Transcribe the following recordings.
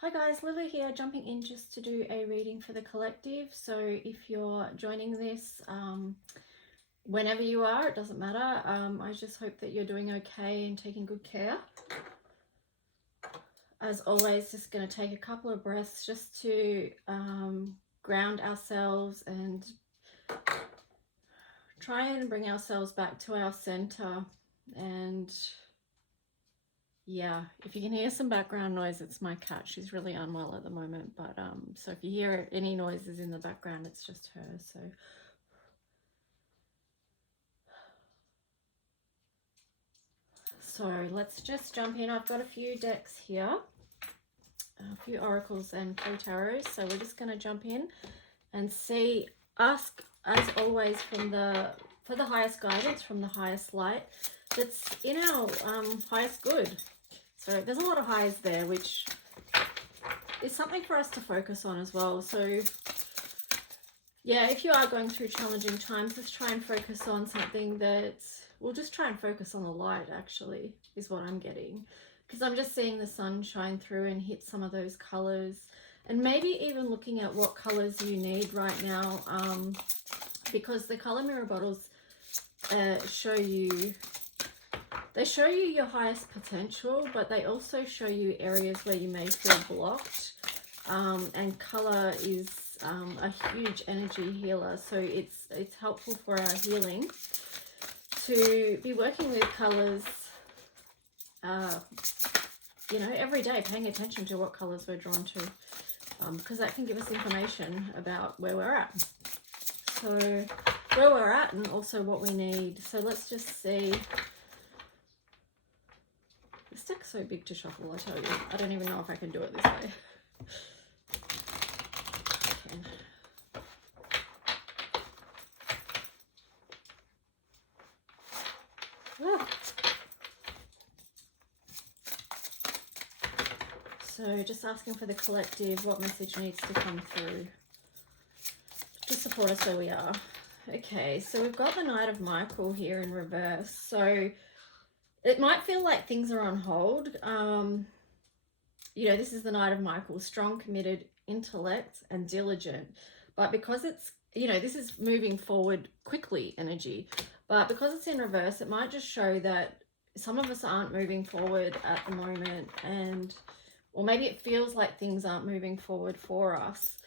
Hi guys, Lily here, jumping in just to do a reading for the collective. So if you're joining this whenever you are, it doesn't matter. I just hope that you're doing okay and taking good care. As always, just going to take a couple of breaths just to ground ourselves and try and bring ourselves back to our center. And yeah, if you can hear some background noise, it's my cat. She's really unwell at the moment, but so if you hear any noises in the background, it's just her. So let's just jump in. I've got a few decks here, a few oracles and 3 tarots. So we're just going to jump in and ask as always for the highest guidance, from the highest light that's in our highest good. So there's a lot of highs there, which is something for us to focus on as well. So yeah, if you are going through challenging times, let's try and focus on something that we'll just try and focus on the light, actually, is what I'm getting. Because I'm just seeing the sun shine through and hit some of those colors. And maybe even looking at what colors you need right now. Because the color mirror bottles show you your highest potential, but they also show you areas where you may feel blocked. And color is a huge energy healer, so it's helpful for our healing to be working with colors, you know, every day, paying attention to what colors we're drawn to, because that can give us information about where we're at. So where we're at and also what we need. So let's just see. This deck's so big to shuffle, I tell you. I don't even know if I can do it this way. So just asking for the collective, what message needs to come through to support us where we are. Okay, so we've got the Knight of Michael here in reverse. So it might feel like things are on hold. You know, this is the Knight of Michael, strong, committed, intellect, and diligent. But because it's, you know, this is moving forward quickly energy. But because it's in reverse, it might just show that some of us aren't moving forward at the moment, and or maybe it feels like things aren't moving forward for us.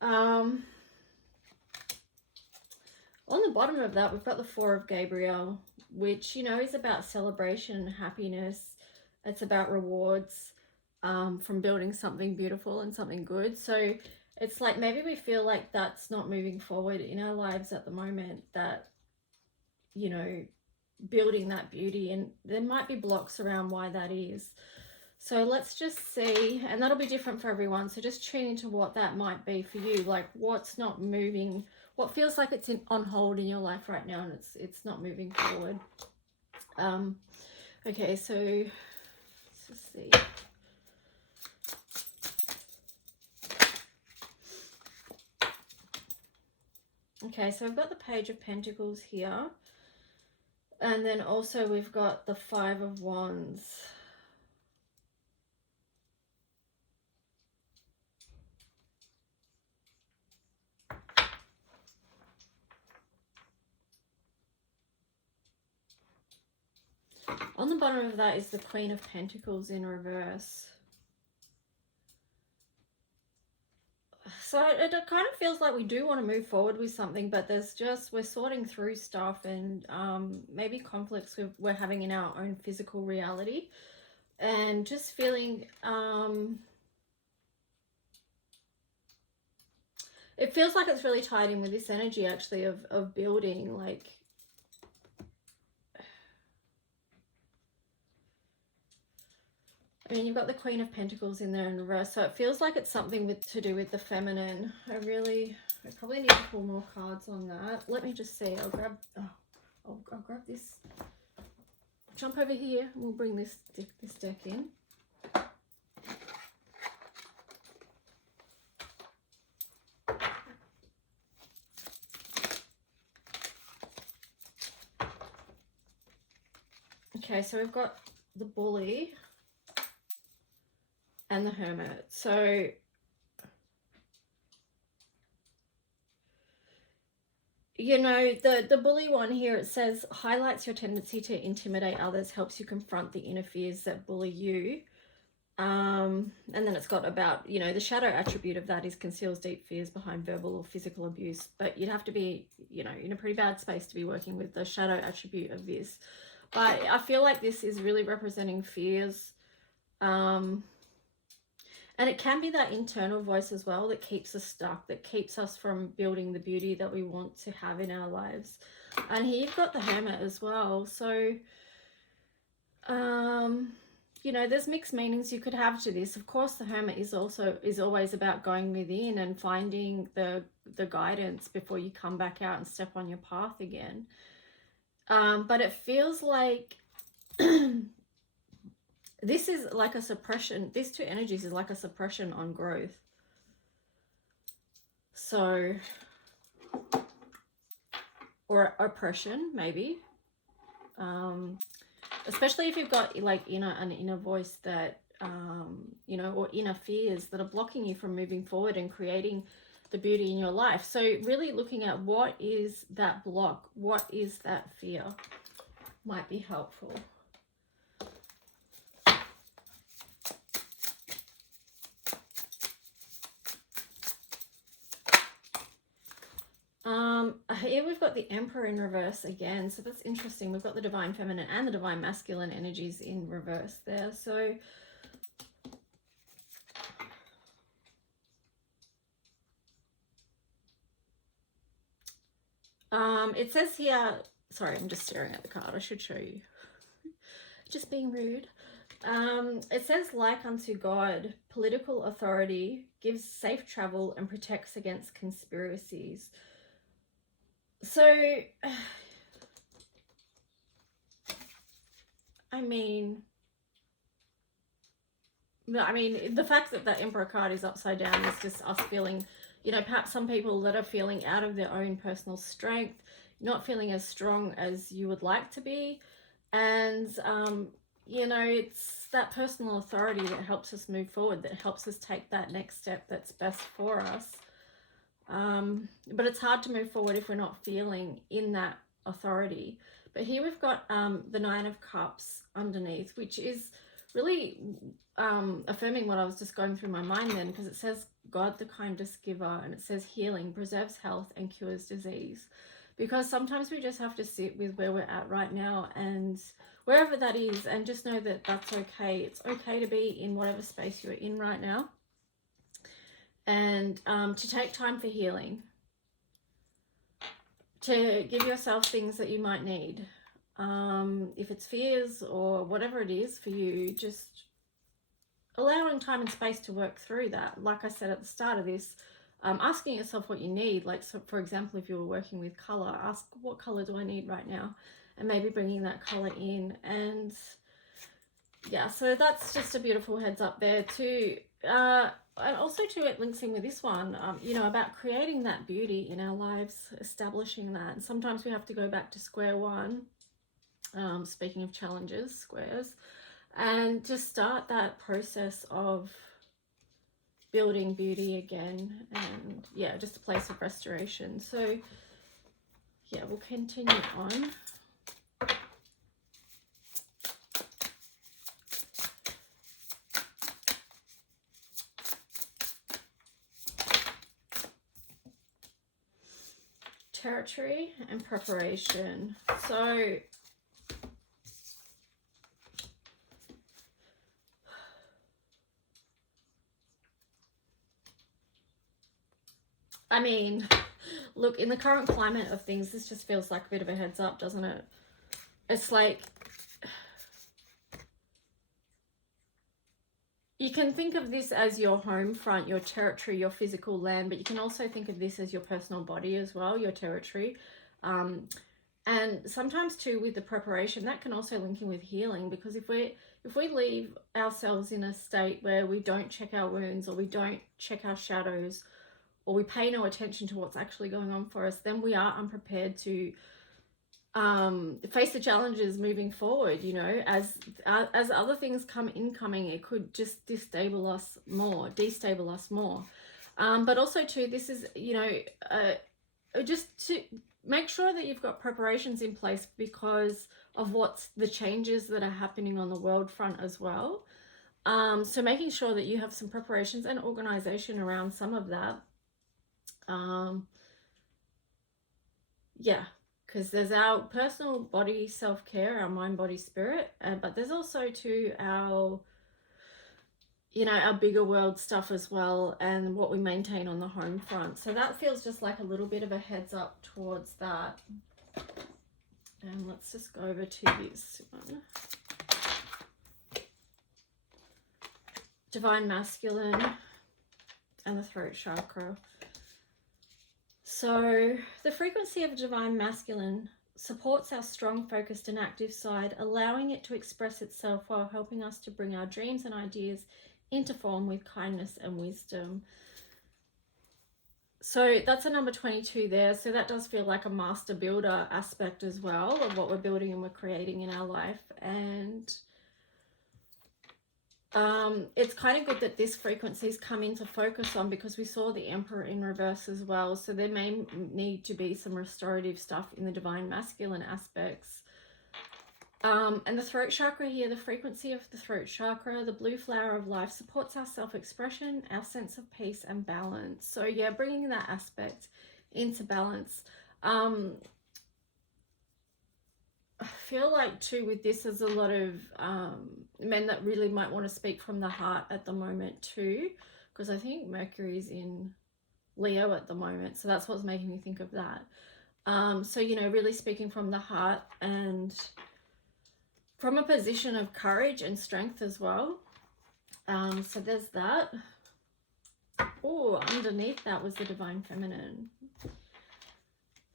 On the bottom of that, we've got the Four of Gabriel, which, you know, is about celebration and happiness. It's about rewards from building something beautiful and something good. So it's like maybe we feel like that's not moving forward in our lives at the moment, that, you know, building that beauty, and there might be blocks around why that is. So let's just see, and that'll be different for everyone. So just tune into what that might be for you, like what's not moving, what feels like it's on hold in your life right now, and it's not moving forward. Okay, so let's just see. Okay, so we've got the Page of Pentacles here, and then also we've got the Five of Wands. On the bottom of that is the Queen of Pentacles in reverse. So it kind of feels like we do want to move forward with something, but there's just, we're sorting through stuff, and maybe conflicts we're having in our own physical reality, and just feeling, it feels like it's really tied in with this energy actually of building, like, I mean, you've got the Queen of Pentacles in there in reverse, so it feels like it's something to do with the feminine. I probably need to pull more cards on that. Let me just see. I'll grab this. Jump over here, and we'll bring this deck in. Okay, so we've got the Bully and the Hermit. So you know, the bully one here, it says highlights your tendency to intimidate others, helps you confront the inner fears that bully you. And then it's got about, you know, the shadow attribute of that is conceals deep fears behind verbal or physical abuse. But you'd have to be, you know, in a pretty bad space to be working with the shadow attribute of this. But I feel like this is really representing fears. And it can be that internal voice as well that keeps us stuck, that keeps us from building the beauty that we want to have in our lives. And here you've got the Hermit as well. So, you know, there's mixed meanings you could have to this. Of course, the Hermit is always about going within and finding the guidance before you come back out and step on your path again. But it feels like this is like a suppression. These two energies is like a suppression on growth. So, or oppression, maybe. Especially if you've got like an inner voice that, you know, or inner fears that are blocking you from moving forward and creating the beauty in your life. So really looking at what is that block, what is that fear, might be helpful. Here we've got the Emperor in reverse again, so that's interesting. We've got the Divine Feminine and the Divine Masculine energies in reverse there. So it says here, sorry, I'm just staring at the card, I should show you. Just being rude. It says, like unto God, political authority, gives safe travel and protects against conspiracies. So, I mean, the fact that the Emperor card is upside down is just us feeling, you know, perhaps some people that are feeling out of their own personal strength, not feeling as strong as you would like to be. And, you know, it's that personal authority that helps us move forward, that helps us take that next step that's best for us. But it's hard to move forward if we're not feeling in that authority. But here we've got the Nine of Cups underneath, which is really affirming what I was just going through my mind then, because it says God the kindest giver, and it says healing, preserves health and cures disease. Because sometimes we just have to sit with where we're at right now, and wherever that is, and just know that that's okay. It's okay to be in whatever space you're in right now. And to take time for healing, to give yourself things that you might need. If it's fears or whatever it is for you, just allowing time and space to work through that. Like I said at the start of this, asking yourself what you need. Like, so for example, if you were working with color, ask what color do I need right now? And maybe bringing that color in. And yeah, so that's just a beautiful heads up there too. And also too, it links in with this one, you know, about creating that beauty in our lives, establishing that. And sometimes we have to go back to square one, speaking of challenges, squares, and just start that process of building beauty again. And yeah, just a place of restoration. So yeah, we'll continue on. Territory and preparation. So I mean, look, in the current climate of things, this just feels like a bit of a heads up, doesn't it? It's like, you can think of this as your home front, your territory, your physical land, but you can also think of this as your personal body as well, your territory. And sometimes too, with the preparation, that can also link in with healing, because if we leave ourselves in a state where we don't check our wounds, or we don't check our shadows, or we pay no attention to what's actually going on for us, then we are unprepared to face the challenges moving forward, you know, as other things come incoming, it could just destabilize us more. But also too, this is, you know, just to make sure that you've got preparations in place because of what's the changes that are happening on the world front as well. So making sure that you have some preparations and organization around some of that. Yeah, because there's our personal body self-care, our mind, body, spirit, but there's also to our, you know, our bigger world stuff as well, and what we maintain on the home front. So that feels just like a little bit of a heads up towards that. And let's just go over to this one. Divine Masculine and the throat chakra. So the frequency of Divine Masculine supports our strong, focused and active side, allowing it to express itself while helping us to bring our dreams and ideas into form with kindness and wisdom. So that's a number 22 there. So that does feel like a master builder aspect as well of what we're building and we're creating in our life. And it's kind of good that this frequency's come into focus on, because we saw the Emperor in reverse as well. So there may need to be some restorative stuff in the Divine Masculine aspects. And the throat chakra here, the frequency of the throat chakra, the blue flower of life, supports our self-expression, our sense of peace and balance. So yeah, bringing that aspect into balance. I feel like too with this, there's a lot of men that really might want to speak from the heart at the moment too, because I think Mercury's in Leo at the moment, so that's what's making me think of that. So, you know, really speaking from the heart and from a position of courage and strength as well. So there's that. Oh, underneath that was the Divine Feminine.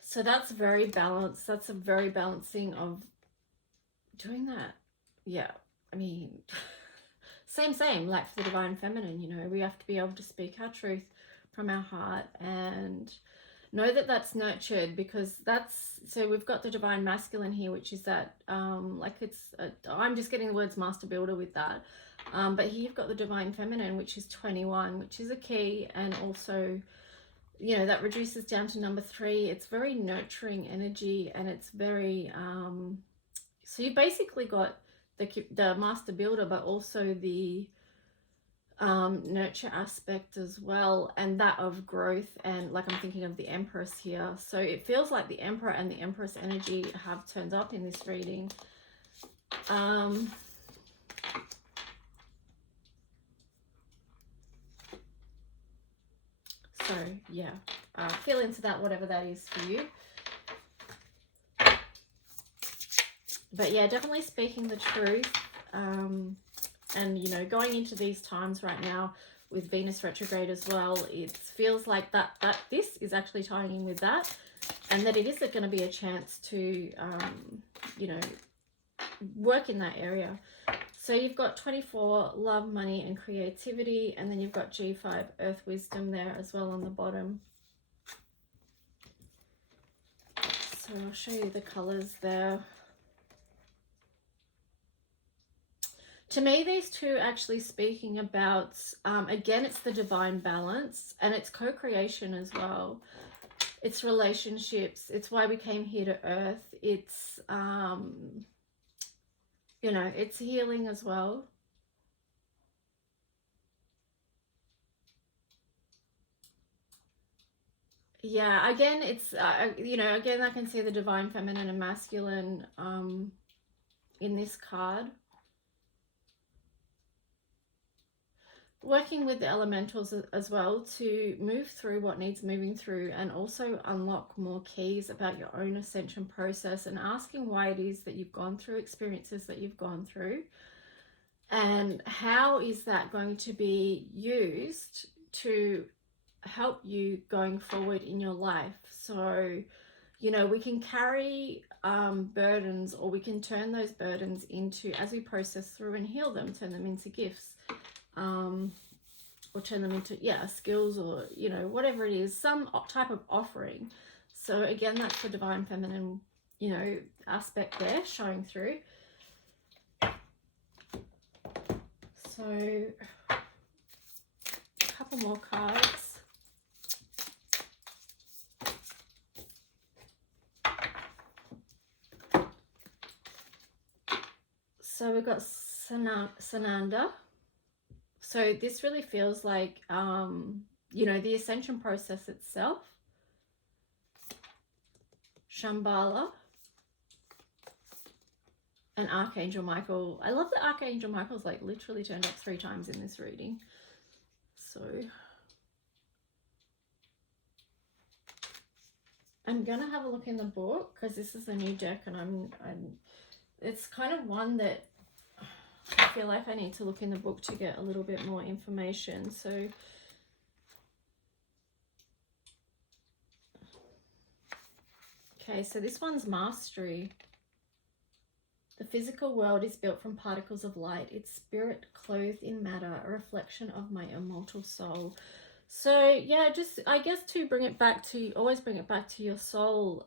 So that's very balanced. That's a very balancing of doing that. Yeah, I mean, same, like for the Divine Feminine, you know, we have to be able to speak our truth from our heart and know that that's nurtured, because that's, so we've got the Divine Masculine here, which is that, like it's, I'm just getting the words master builder with that. But here you've got the Divine Feminine, which is 21, which is a key, and also, you know, that reduces down to number 3. It's very nurturing energy, and it's very so you basically got the master builder, but also the nurture aspect as well, and that of growth. And like I'm thinking of the Empress here, so it feels like the Emperor and the Empress energy have turned up in this reading. So yeah, feel into that, whatever that is for you. But yeah, definitely speaking the truth. And, you know, going into these times right now with Venus retrograde as well, it feels like that this is actually tying in with that, and that it is going to be a chance to, you know, work in that area. So you've got 24, love, money and creativity, and then you've got G5, earth wisdom there as well on the bottom. So I'll show you the colors there. To me, these two actually speaking about, again, it's the divine balance, and it's co-creation as well. It's relationships. It's why we came here to earth. It's, you know, it's healing as well. Yeah, again, it's, you know, again, I can see the divine feminine and masculine in this card. Working with the elementals as well to move through what needs moving through, and also unlock more keys about your own ascension process, and asking why it is that you've gone through experiences that you've gone through, and how is that going to be used to help you going forward in your life. So, you know, we can carry burdens, or we can turn those burdens into, as we process through and heal them, turn them into gifts. Or turn them into, yeah, skills, or, you know, whatever it is, some type of offering. So again, that's the divine feminine you know, aspect there showing through. So a couple more cards. So we've got Sananda. So this really feels like, you know, the ascension process itself. Shambhala. And Archangel Michael. I love that Archangel Michael's like literally turned up 3 times in this reading. So I'm going to have a look in the book because this is a new deck, and it's kind of one that I feel like I need to look in the book to get a little bit more information. So okay, so this one's mastery. The physical world is built from particles of light, its spirit clothed in matter, a reflection of my immortal soul. So yeah, just I guess to bring it back to, always bring it back to your soul,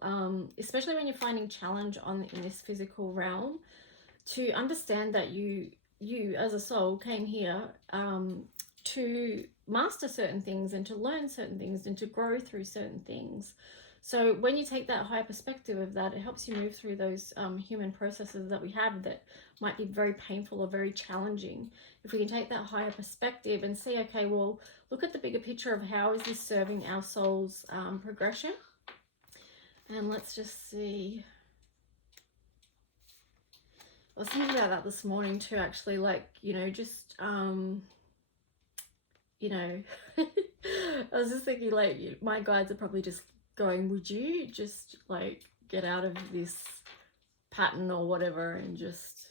especially when you're finding challenge in this physical realm, to understand that you as a soul came here to master certain things and to learn certain things and to grow through certain things. So when you take that higher perspective of that, it helps you move through those human processes that we have that might be very painful or very challenging. If we can take that higher perspective and see, okay, well, look at the bigger picture of how is this serving our soul's progression. And let's just see. I was thinking about that this morning too, actually, like, you know, just, you know, I was just thinking, like, my guides are probably just going, would you just like get out of this pattern or whatever and just,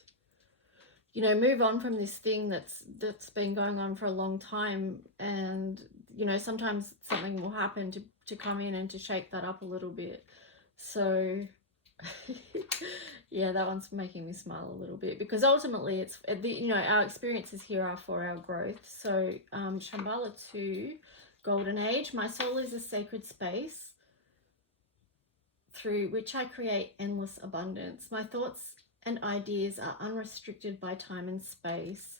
you know, move on from this thing that's been going on for a long time. And, you know, sometimes something will happen to come in and to shake that up a little bit. So yeah, that one's making me smile a little bit, because ultimately it's, you know, our experiences here are for our growth. So Shambhala 2, Golden Age. My soul is a sacred space through which I create endless abundance. My thoughts and ideas are unrestricted by time and space.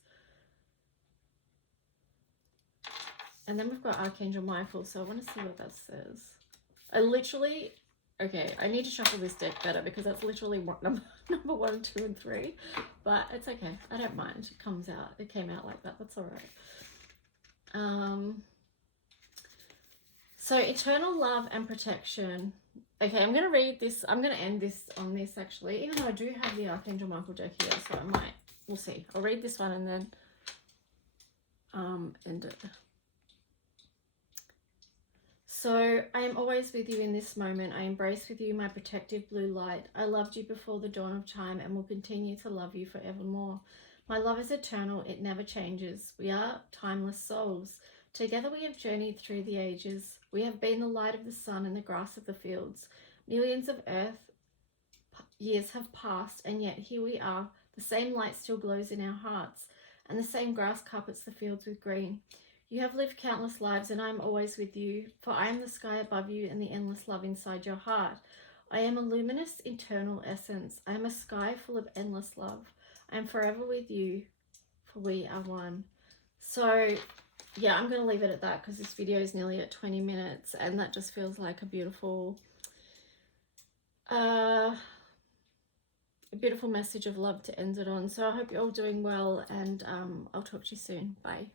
And then we've got Archangel Michael, so I want to see what that says. I literally, okay, I need to shuffle this deck better because that's literally number 1, 2, and 3. But it's okay, I don't mind. It comes out, it came out like that, that's all right. So eternal love and protection. Okay, I'm going to read this. I'm going to end this on this, actually, even though I do have the Archangel Michael deck here, so I might, we'll see. I'll read this one and then end it. So I am always with you in this moment. I embrace with you my protective blue light. I loved you before the dawn of time and will continue to love you forevermore. My love is eternal. It never changes. We are timeless souls. Together we have journeyed through the ages. We have been the light of the sun and the grass of the fields. Millions of earth years have passed, and yet here we are. The same light still glows in our hearts, and the same grass carpets the fields with green. You have lived countless lives, and I am always with you, for I am the sky above you and the endless love inside your heart. I am a luminous, eternal essence. I am a sky full of endless love. I am forever with you, for we are one. So yeah, I'm going to leave it at that because this video is nearly at 20 minutes and that just feels like a beautiful message of love to end it on. So I hope you're all doing well, and I'll talk to you soon. Bye.